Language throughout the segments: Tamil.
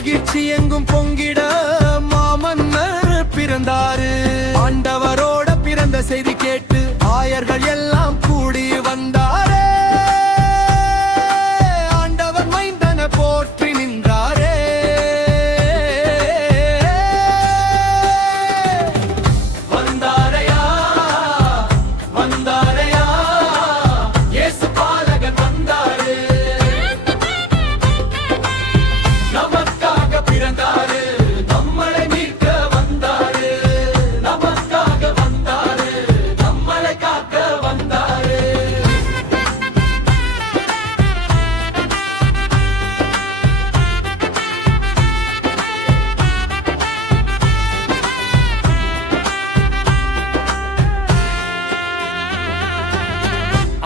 மகிழ்ச்சி எங்கும் பொங்கிட மாமன்னர் பிறந்தாரு. ஆண்டவரோட பிறந்த செய்தி கேட்டு ஆயர்கள் எல்லாம் கூடி வந்தாரே. ஆண்டவர் மைந்தன போற்றி நின்றாரே. வந்தாரையா வந்தாரையா இயேசு பாலகன் வந்தாரு. நமக்காக பிறந்தாரு, நம்மளை மீட்க வந்தாரு. நமக்காக வந்தாரு, நம்மளை காக்க வந்தாரு.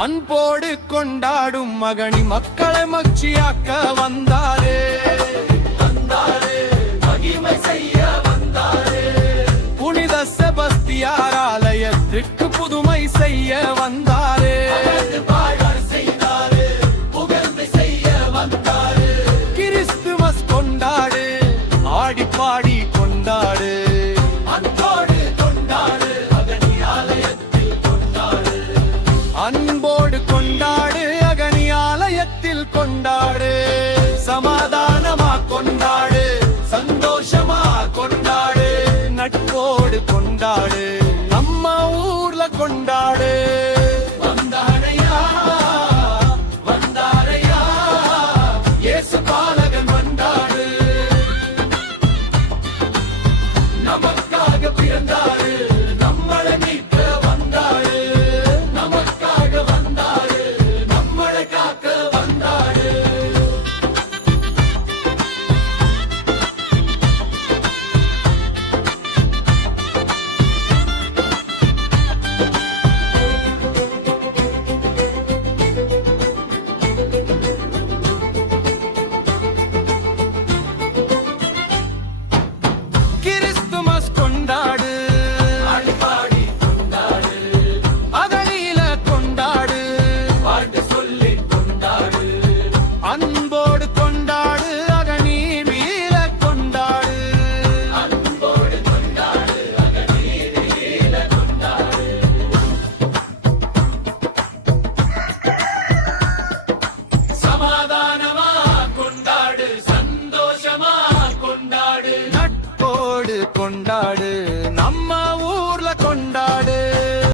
அன்போடு கொண்டாடும் மகனி மக்களை மகிழ்ச்சியாக்க வந்தாரே. வந்தாரே, மகிமை செய்ய வந்தாரே. புனித செபஸ்தியார் ஆலயத்திற்கு புதுமை செய்ய வந்தாரே. புகழ்ந்து செய்ய வந்தாரே. கிறிஸ்துமஸ் கொண்டாடு, ஆடி பாடி கொண்டாடு. அன்போடு கொண்டாடு, அகனி ஆலயத்தில் கொண்டாடு. அன்போடு கொண்டாடு, அகனி ஆலயத்தில் கொண்டாடு.